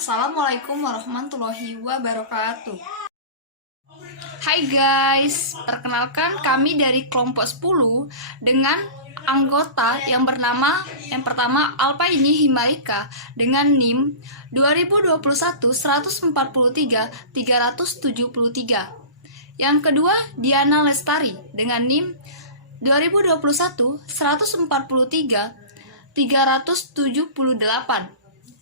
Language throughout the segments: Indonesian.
Assalamualaikum warahmatullahi wabarakatuh. Hai guys, perkenalkan kami dari kelompok 10 dengan anggota yang pertama Alpaini Himaika dengan NIM 2021-143-373. Yang kedua Diana Lestari dengan NIM 2021-143-378.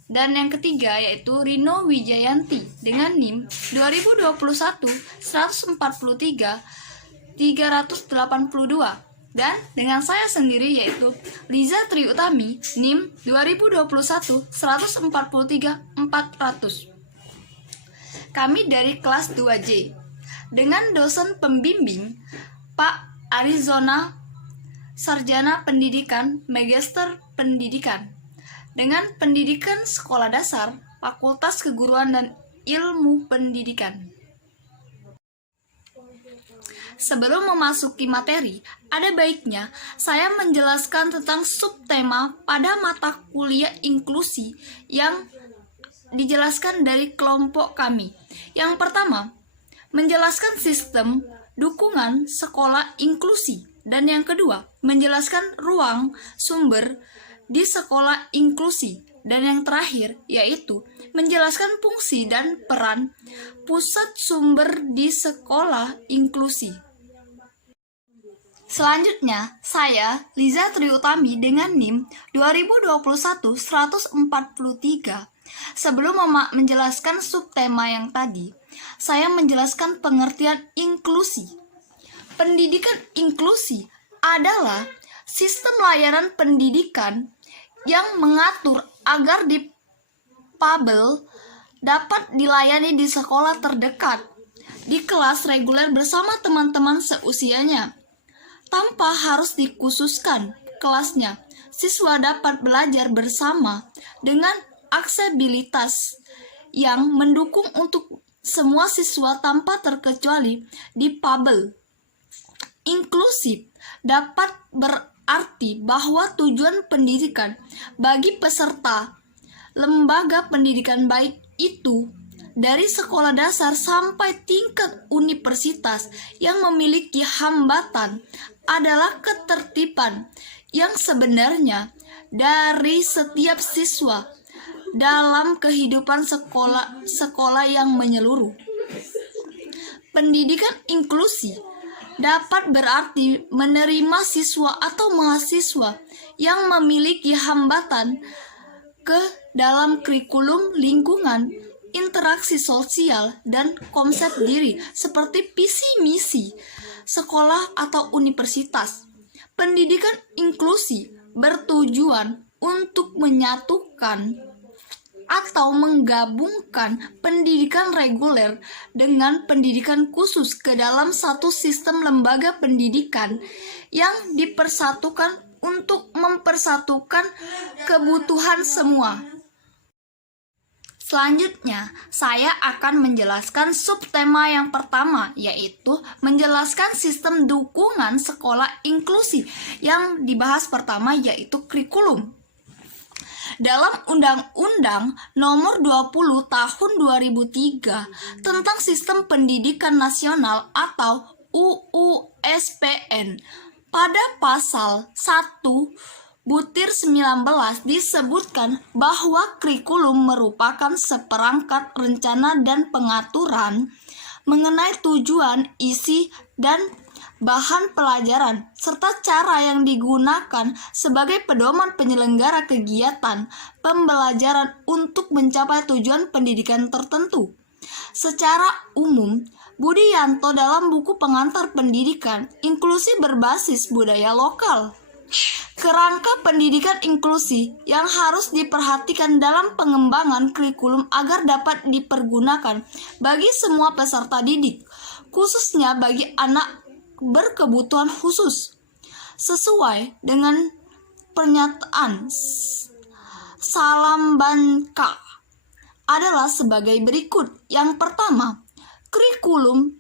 Dan yang ketiga yaitu Rino Wijayanti dengan NIM 2021-143-382. Dan dengan saya sendiri yaitu Liza Triutami NIM 2021-143-400. Kami dari kelas 2J dengan dosen pembimbing Pak Arizona, Sarjana Pendidikan, Magister Pendidikan dengan pendidikan sekolah dasar, Fakultas Keguruan dan Ilmu Pendidikan. Sebelum memasuki materi, ada baiknya saya menjelaskan tentang subtema pada mata kuliah inklusi yang dijelaskan dari kelompok kami. Yang pertama, menjelaskan sistem dukungan sekolah inklusi. Dan yang kedua, menjelaskan ruang sumber di sekolah inklusi. Dan yang terakhir yaitu menjelaskan fungsi dan peran pusat sumber di sekolah inklusi. Selanjutnya, saya Liza Triutami dengan NIM 2021-143. Sebelum menjelaskan subtema yang tadi, saya menjelaskan pengertian inklusi. Pendidikan inklusi adalah sistem layanan pendidikan yang mengatur agar difabel dapat dilayani di sekolah terdekat, di kelas reguler bersama teman-teman seusianya. Tanpa harus dikhususkan kelasnya, siswa dapat belajar bersama dengan aksesibilitas yang mendukung untuk semua siswa tanpa terkecuali difabel. Inklusif dapat berarti bahwa tujuan pendidikan bagi peserta lembaga pendidikan baik itu dari sekolah dasar sampai tingkat universitas yang memiliki hambatan adalah ketertiban yang sebenarnya dari setiap siswa dalam kehidupan sekolah yang menyeluruh. Pendidikan inklusi dapat berarti menerima siswa atau mahasiswa yang memiliki hambatan ke dalam kurikulum lingkungan, interaksi sosial, dan konsep diri seperti visi misi sekolah atau universitas. Pendidikan inklusi bertujuan untuk menyatukan atau menggabungkan pendidikan reguler dengan pendidikan khusus ke dalam satu sistem lembaga pendidikan yang dipersatukan untuk mempersatukan kebutuhan semua. Selanjutnya, saya akan menjelaskan subtema yang pertama, yaitu menjelaskan sistem dukungan sekolah inklusi. Yang dibahas pertama yaitu kurikulum. Dalam Undang-Undang Nomor 20 Tahun 2003 tentang Sistem Pendidikan Nasional atau UU-SPN, pada pasal 1/19 disebutkan bahwa kurikulum merupakan seperangkat rencana dan pengaturan mengenai tujuan, isi, dan bahan pelajaran, serta cara yang digunakan sebagai pedoman penyelenggara kegiatan pembelajaran untuk mencapai tujuan pendidikan tertentu. Secara umum, Budiyanto dalam buku pengantar pendidikan inklusi berbasis budaya lokal. Kerangka pendidikan inklusi yang harus diperhatikan dalam pengembangan kurikulum agar dapat dipergunakan bagi semua peserta didik, khususnya bagi anak berkebutuhan khusus, sesuai dengan pernyataan Salambanca adalah sebagai berikut. Yang pertama, kurikulum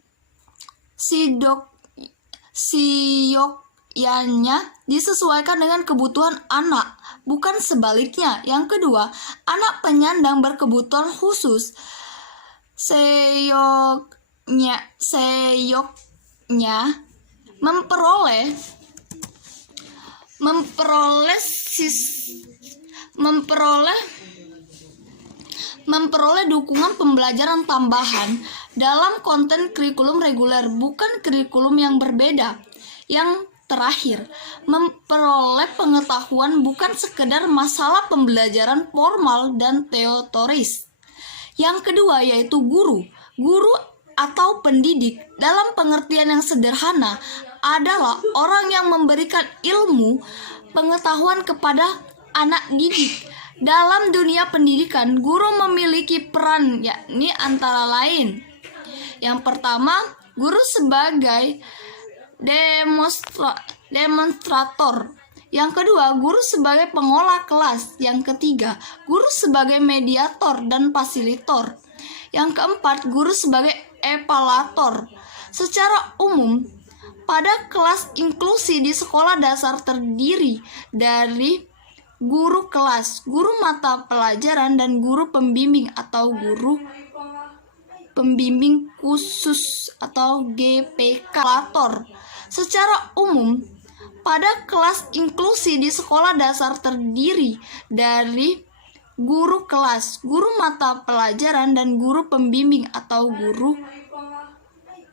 siyogyanya disesuaikan dengan kebutuhan anak, bukan sebaliknya. Yang kedua, anak penyandang berkebutuhan khusus seyoknya memperoleh dukungan pembelajaran tambahan dalam konten kurikulum reguler, bukan kurikulum yang berbeda. Yang terakhir, memperoleh pengetahuan bukan sekedar masalah pembelajaran formal dan teoris. Yang kedua yaitu guru. Guru atau pendidik dalam pengertian yang sederhana adalah orang yang memberikan ilmu pengetahuan kepada anak didik. Dalam dunia pendidikan, guru memiliki peran, yakni antara lain. Yang pertama, guru sebagai demonstrator. Yang kedua, guru sebagai pengolah kelas. Yang ketiga, guru sebagai mediator dan fasilitator. Yang keempat, guru sebagai evaluator. Secara umum, pada kelas inklusi di sekolah dasar terdiri dari guru kelas, guru mata pelajaran, dan guru pembimbing atau guru pembimbing khusus atau GPK. Secara umum, pada kelas inklusi di sekolah dasar terdiri dari guru kelas, guru mata pelajaran, dan guru pembimbing atau guru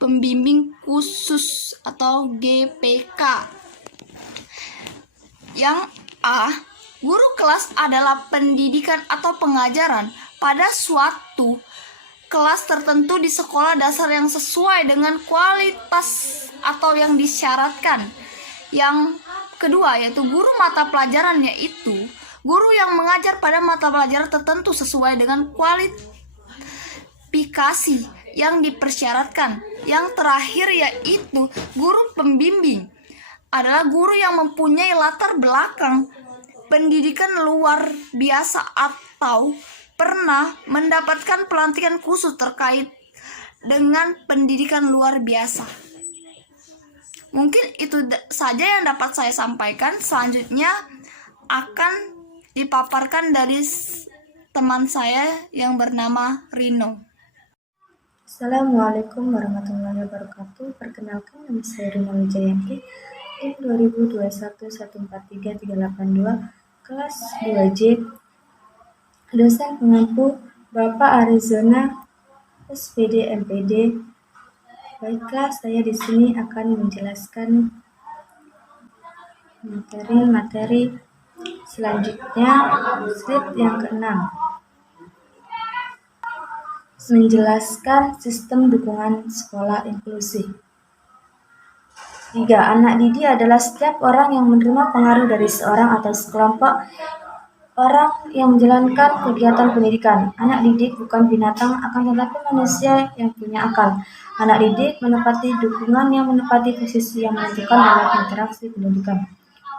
pembimbing khusus atau GPK. Yang A, guru kelas adalah pendidikan atau pengajaran pada suatu kelas tertentu di sekolah dasar yang sesuai dengan kualitas atau yang disyaratkan. Yang kedua yaitu guru mata pelajaran, yaitu guru yang mengajar pada mata pelajaran tertentu sesuai dengan kualifikasi yang dipersyaratkan. Yang terakhir yaitu guru pembimbing adalah guru yang mempunyai latar belakang pendidikan luar biasa atau pernah mendapatkan pelatihan khusus terkait dengan pendidikan luar biasa. Mungkin itu saja yang dapat saya sampaikan. Selanjutnya akan dipaparkan dari teman saya yang bernama Rino. Assalamualaikum warahmatullahi wabarakatuh. Perkenalkan, nama saya Rino Wijayanti, NIM 2021143382, kelas 2J. Dosen pengampu Bapak Arizona, SPD MPD. Baiklah, saya di sini akan menjelaskan materi selanjutnya, slide yang ke-6. Menjelaskan sistem dukungan sekolah inklusi. 3. Anak didik adalah setiap orang yang menerima pengaruh dari seorang atau sekelompok orang yang menjalankan kegiatan pendidikan. Anak didik bukan binatang, akan tetapi manusia yang punya akal. Anak didik menepati dukungan yang menepati posisi yang menentukan dalam interaksi pendidikan.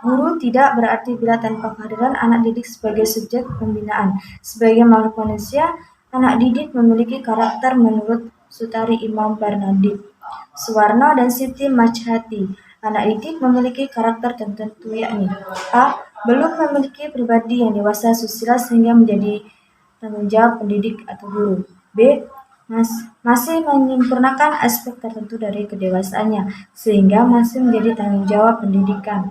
Guru tidak berarti bila tanpa kehadiran anak didik sebagai subjek pembinaan. Sebagai makhluk manusia, anak didik memiliki karakter menurut Sutari Imam Barnadi, Suwarno, dan Siti Majhati. Anak didik memiliki karakter tertentu, yakni A. Belum memiliki pribadi yang dewasa susila sehingga menjadi tanggung jawab pendidik atau guru. B. Masih menyempurnakan aspek tertentu dari kedewasaannya sehingga masih menjadi tanggung jawab pendidikan.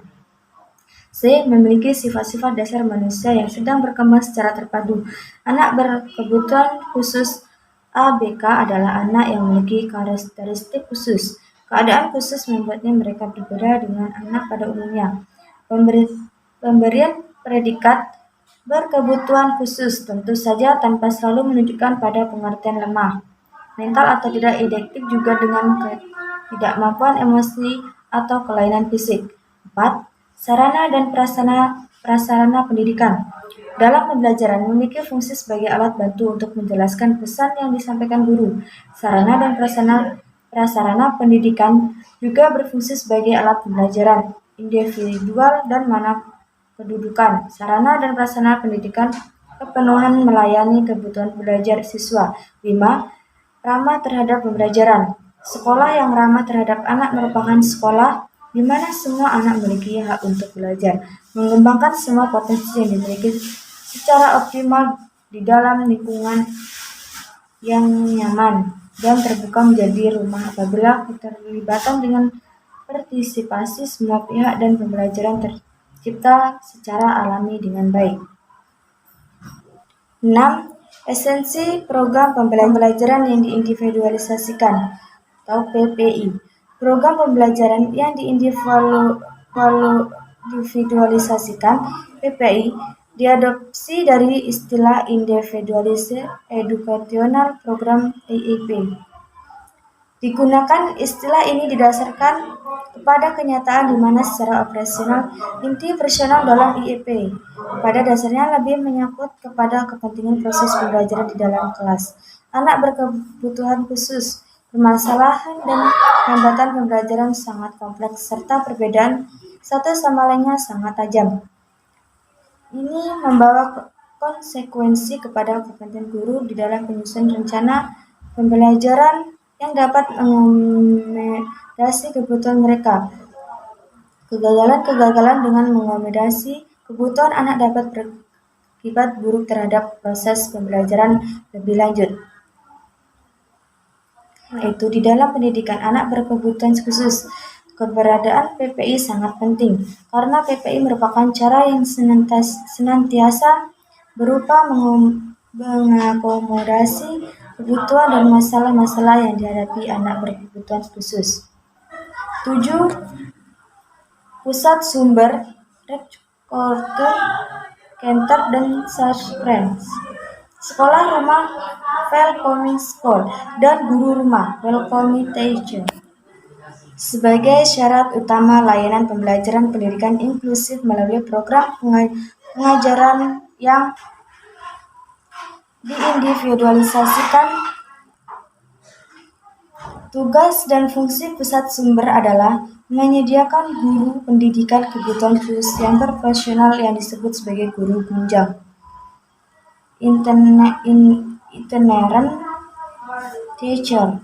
C. Memiliki sifat-sifat dasar manusia yang sedang berkembang secara terpadu. Anak berkebutuhan khusus ABK adalah anak yang memiliki karakteristik khusus. Keadaan khusus membuatnya mereka berbeda dengan anak pada umumnya. Pemberian predikat berkebutuhan khusus tentu saja tanpa selalu menunjukkan pada pengertian lemah, mental atau tidak identik juga dengan ketidakmampuan emosi atau kelainan fisik. 4. Sarana dan prasarana pendidikan. Dalam pembelajaran memiliki fungsi sebagai alat bantu untuk menjelaskan pesan yang disampaikan guru. Sarana dan prasarana pendidikan juga berfungsi sebagai alat pembelajaran individual dan mana kedudukan. Sarana dan prasarana pendidikan kepenuhan melayani kebutuhan belajar siswa. 5. Ramah terhadap pembelajaran. Sekolah yang ramah terhadap anak merupakan sekolah di mana semua anak memiliki hak untuk belajar, mengembangkan semua potensi yang dimiliki secara optimal di dalam lingkungan yang nyaman dan terbuka menjadi rumah apabila keterlibatan dengan partisipasi semua pihak dan pembelajaran tercipta secara alami dengan baik. 6. Esensi program pembelajaran yang diindividualisasikan atau PPI. Program pembelajaran yang diindividualisasikan PPI diadopsi dari istilah Individualized Educational Program IEP. Digunakan istilah ini didasarkan kepada kenyataan di mana secara operasional inti personal dalam IEP pada dasarnya lebih menyangkut kepada kepentingan proses pembelajaran di dalam kelas. Anak berkebutuhan khusus, permasalahan dan hambatan pembelajaran sangat kompleks serta perbedaan satu sama lainnya sangat tajam. Ini membawa konsekuensi kepada kompetensi guru di dalam penyusunan rencana pembelajaran yang dapat mengakomodasi kebutuhan mereka. Kegagalan dengan mengakomodasi kebutuhan anak dapat berakibat buruk terhadap proses pembelajaran lebih lanjut. Yaitu di dalam pendidikan anak berkebutuhan khusus, keberadaan PPI sangat penting karena PPI merupakan cara yang senantiasa berupa mengakomodasi kebutuhan dan masalah-masalah yang dihadapi anak berkebutuhan khusus. 7. Pusat sumber, Recorder, Center, dan Search Friends. Sekolah rumah, Welcoming School, dan guru rumah, Welcoming Teacher. Sebagai syarat utama layanan pembelajaran pendidikan inklusif melalui program pengajaran yang diindividualisasikan, tugas dan fungsi pusat sumber adalah menyediakan guru pendidikan kebutuhan khusus yang berprofesional yang disebut sebagai guru tunjang, itinerant teacher.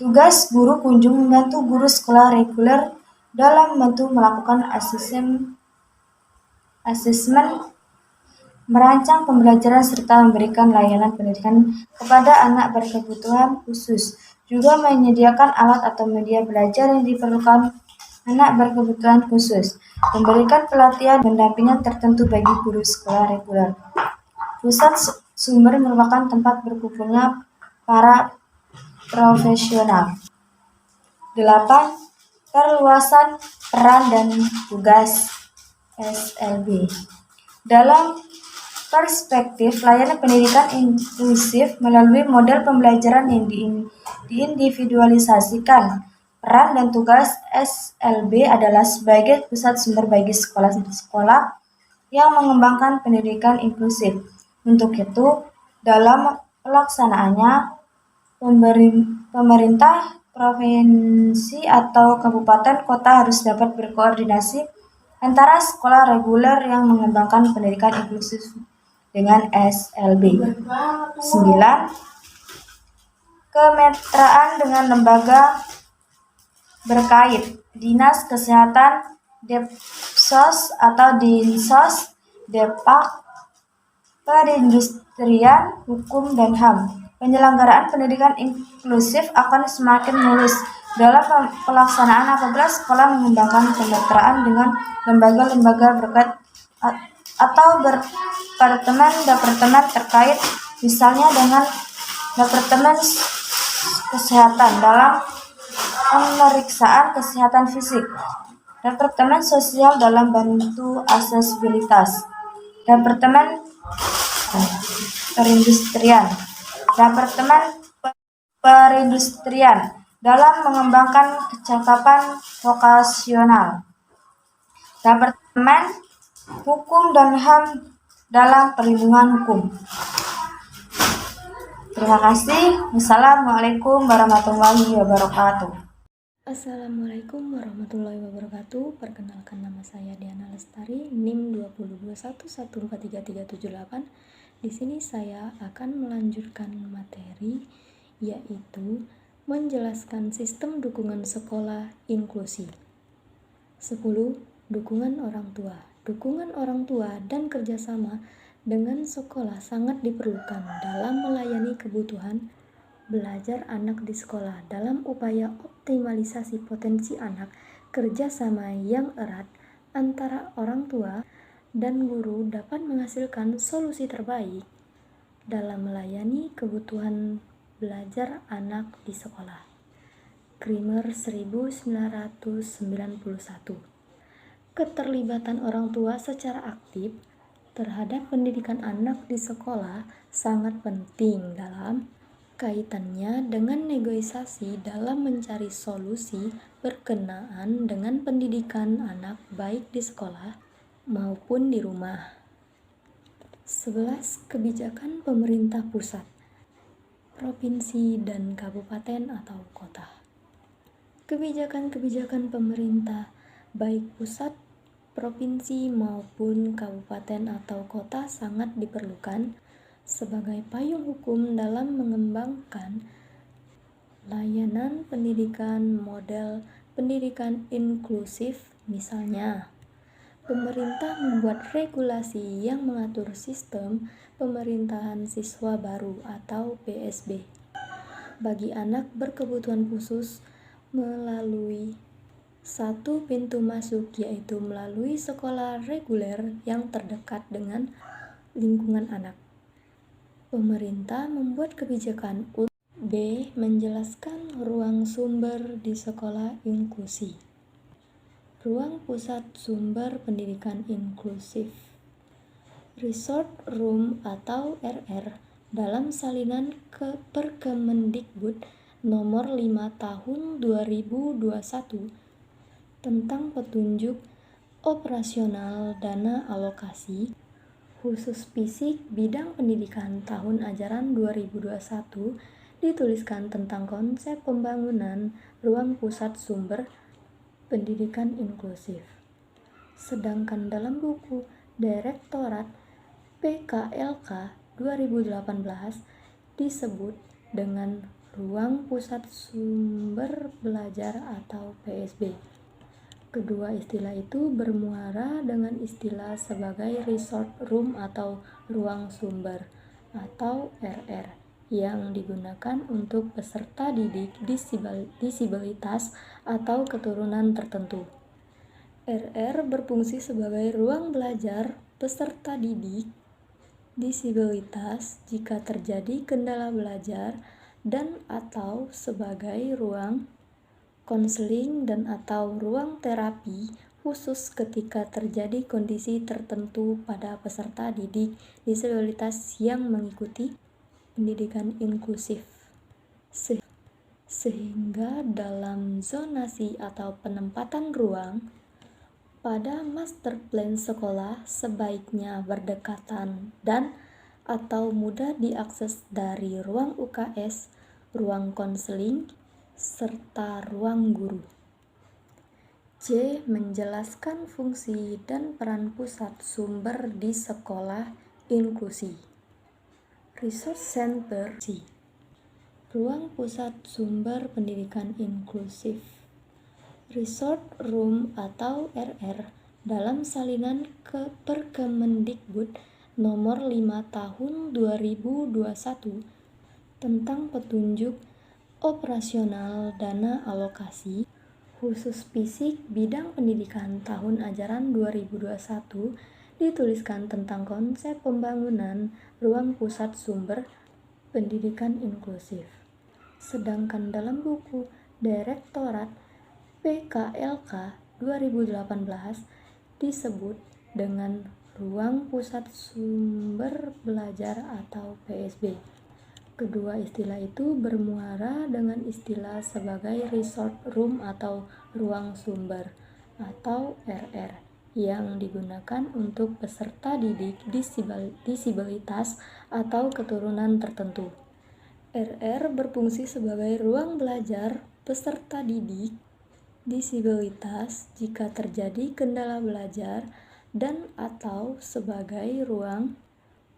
Tugas guru kunjung membantu guru sekolah reguler dalam membantu melakukan asesmen, merancang pembelajaran serta memberikan layanan pendidikan kepada anak berkebutuhan khusus, juga menyediakan alat atau media belajar yang diperlukan anak berkebutuhan khusus, memberikan pelatihan dan pendampingan tertentu bagi guru sekolah reguler. Pusat sumber merupakan tempat berkumpulnya para profesional. 8. Perluasan peran dan tugas SLB. Dalam perspektif layanan pendidikan inklusif melalui model pembelajaran yang diindividualisasikan, peran dan tugas SLB adalah sebagai pusat sumber bagi sekolah-sekolah yang mengembangkan pendidikan inklusif. Untuk itu, dalam pelaksanaannya, pemerintah provinsi atau kabupaten kota harus dapat berkoordinasi antara sekolah reguler yang mengembangkan pendidikan inklusif dengan SLB. 9. Kemitraan dengan lembaga berkait, Dinas Kesehatan, Depsos atau Dinsos, Depak, Perindustrian, Hukum, dan HAM. Penyelenggaraan pendidikan inklusif akan semakin mulus dalam pelaksanaan apabila sekolah mengembangkan kemitraan dengan lembaga-lembaga berkait atau departemen terkait, misalnya dengan Departemen Kesehatan dalam pemeriksaan kesehatan fisik, Departemen Sosial dalam bantu aksesibilitas, Departemen Perindustrian dalam mengembangkan kecakapan vokasional, Departemen Hukum dan HAM dalam perlindungan hukum. Terima kasih. Wassalamualaikum warahmatullahi wabarakatuh. Assalamualaikum warahmatullahi wabarakatuh. Perkenalkan, nama saya Diana Lestari, NIM 221143378. Di sini saya akan melanjutkan materi, yaitu menjelaskan sistem dukungan sekolah inklusi. 10. Dukungan orang tua. Dukungan orang tua dan kerjasama dengan sekolah sangat diperlukan dalam melayani kebutuhan belajar anak di sekolah. Dalam upaya optimalisasi potensi anak, kerjasama yang erat antara orang tua dan guru dapat menghasilkan solusi terbaik dalam melayani kebutuhan belajar anak di sekolah. Krimer 1991. Keterlibatan orang tua secara aktif terhadap pendidikan anak di sekolah sangat penting dalam kaitannya dengan negosiasi dalam mencari solusi berkenaan dengan pendidikan anak baik di sekolah maupun di rumah. 11. Kebijakan pemerintah pusat, provinsi, dan kabupaten atau kota. Kebijakan-kebijakan pemerintah baik pusat, provinsi maupun kabupaten atau kota sangat diperlukan sebagai payung hukum dalam mengembangkan layanan pendidikan model pendidikan inklusif. Misalnya, pemerintah membuat regulasi yang mengatur sistem pemerintahan siswa baru atau PSB bagi anak berkebutuhan khusus melalui satu pintu masuk, yaitu melalui sekolah reguler yang terdekat dengan lingkungan anak. Pemerintah membuat kebijakan B. Menjelaskan ruang sumber di sekolah inklusi. Ruang pusat sumber pendidikan inklusif, Resource Room atau RR, dalam salinan Perkemendikbud nomor 5 tahun 2021 tentang petunjuk operasional dana alokasi khusus fisik bidang pendidikan tahun ajaran 2021 dituliskan tentang konsep pembangunan ruang pusat sumber pendidikan inklusif. Sedangkan dalam buku Direktorat PKLK 2018 disebut dengan ruang pusat sumber belajar atau PSB. Kedua istilah itu bermuara dengan istilah sebagai resource room atau ruang sumber atau RR yang digunakan untuk peserta didik disabilitas atau keturunan tertentu. RR berfungsi sebagai ruang belajar peserta didik disabilitas jika terjadi kendala belajar dan atau sebagai ruang konseling dan atau ruang terapi khusus ketika terjadi kondisi tertentu pada peserta didik disabilitas yang mengikuti pendidikan inklusif. Sehingga dalam zonasi atau penempatan ruang pada master plan sekolah sebaiknya berdekatan dan atau mudah diakses dari ruang UKS, ruang konseling, serta ruang guru. C. Menjelaskan fungsi dan peran pusat sumber di sekolah inklusi. Resource Center C. Ruang pusat sumber pendidikan inklusif, Resource Room atau RR, dalam salinan Perkemendikbud nomor 5 tahun 2021 tentang petunjuk operasional dana alokasi khusus fisik bidang pendidikan tahun ajaran 2021 dituliskan tentang konsep pembangunan ruang pusat sumber pendidikan inklusif. Sedangkan dalam buku Direktorat PKLK 2018 disebut dengan ruang pusat sumber belajar atau PSB. Kedua istilah itu bermuara dengan istilah sebagai resource room atau ruang sumber atau RR yang digunakan untuk peserta didik disabilitas atau keturunan tertentu. RR berfungsi sebagai ruang belajar peserta didik disabilitas jika terjadi kendala belajar dan atau sebagai ruang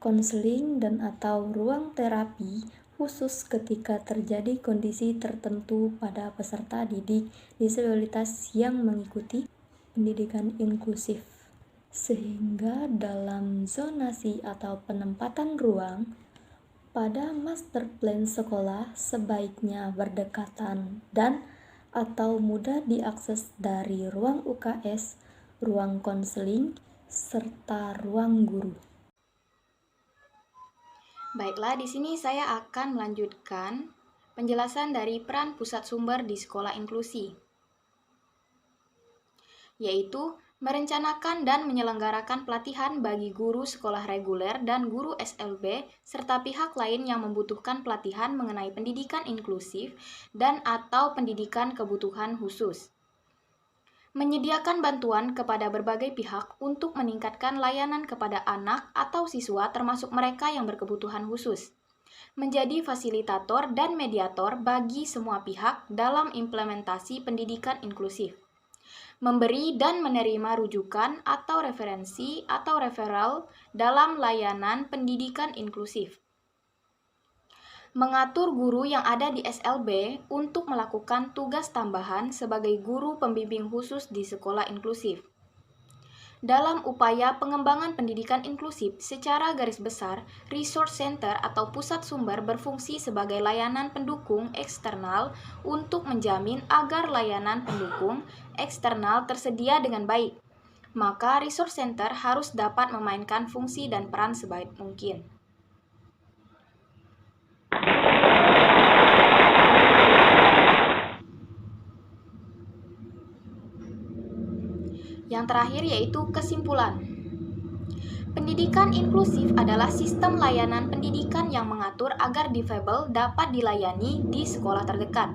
konseling dan atau ruang terapi khusus ketika terjadi kondisi tertentu pada peserta didik disabilitas yang mengikuti pendidikan inklusif. Sehingga dalam zonasi atau penempatan ruang pada master plan sekolah sebaiknya berdekatan dan atau mudah diakses dari ruang UKS, ruang konseling, serta ruang guru. Baiklah, di sini saya akan melanjutkan penjelasan dari peran pusat sumber di sekolah inklusi, yaitu merencanakan dan menyelenggarakan pelatihan bagi guru sekolah reguler dan guru SLB, serta pihak lain yang membutuhkan pelatihan mengenai pendidikan inklusif dan atau pendidikan kebutuhan khusus. Menyediakan bantuan kepada berbagai pihak untuk meningkatkan layanan kepada anak atau siswa termasuk mereka yang berkebutuhan khusus. Menjadi fasilitator dan mediator bagi semua pihak dalam implementasi pendidikan inklusif. Memberi dan menerima rujukan atau referensi atau referral dalam layanan pendidikan inklusif. Mengatur guru yang ada di SLB untuk melakukan tugas tambahan sebagai guru pembimbing khusus di sekolah inklusif. Dalam upaya pengembangan pendidikan inklusif secara garis besar, Resource Center atau pusat sumber berfungsi sebagai layanan pendukung eksternal untuk menjamin agar layanan pendukung eksternal tersedia dengan baik. Maka Resource Center harus dapat memainkan fungsi dan peran sebaik mungkin. Yang terakhir yaitu kesimpulan. Pendidikan inklusif adalah sistem layanan pendidikan yang mengatur agar difabel dapat dilayani di sekolah terdekat,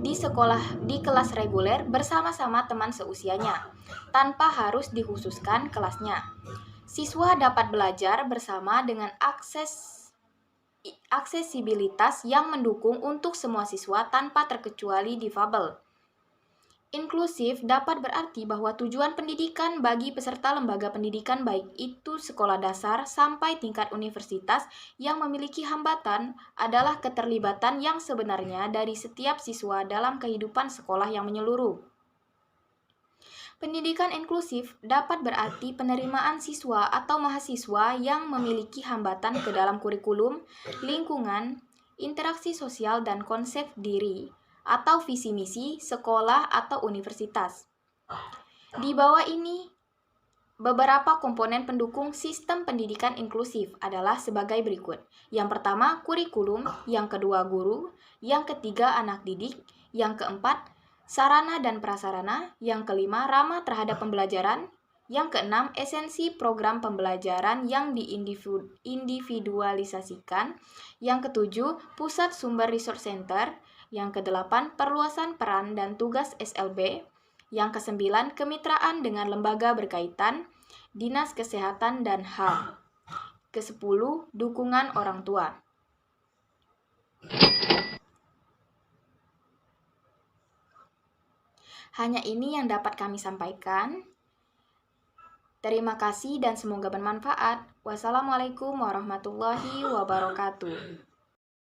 di kelas reguler bersama-sama teman seusianya, tanpa harus dikhususkan kelasnya. Siswa dapat belajar bersama dengan aksesibilitas yang mendukung untuk semua siswa tanpa terkecuali difabel. Inklusif dapat berarti bahwa tujuan pendidikan bagi peserta lembaga pendidikan baik itu sekolah dasar sampai tingkat universitas yang memiliki hambatan adalah keterlibatan yang sebenarnya dari setiap siswa dalam kehidupan sekolah yang menyeluruh. Pendidikan inklusif dapat berarti penerimaan siswa atau mahasiswa yang memiliki hambatan ke dalam kurikulum, lingkungan, interaksi sosial dan konsep diri atau visi misi sekolah atau universitas. Di bawah ini, beberapa komponen pendukung sistem pendidikan inklusif adalah sebagai berikut. Yang pertama, kurikulum, yang kedua, guru, yang ketiga, anak didik, yang keempat, sarana dan prasarana, yang kelima, ramah terhadap pembelajaran, yang keenam, esensi program pembelajaran yang diindividualisasikan, yang ketujuh, pusat sumber resource center, yang kedelapan, perluasan peran dan tugas SLB, yang kesembilan, kemitraan dengan lembaga berkaitan, dinas kesehatan dan HAM, kesepuluh, dukungan orang tua. Hanya ini yang dapat kami sampaikan. Terima kasih dan semoga bermanfaat. Wassalamualaikum warahmatullahi wabarakatuh.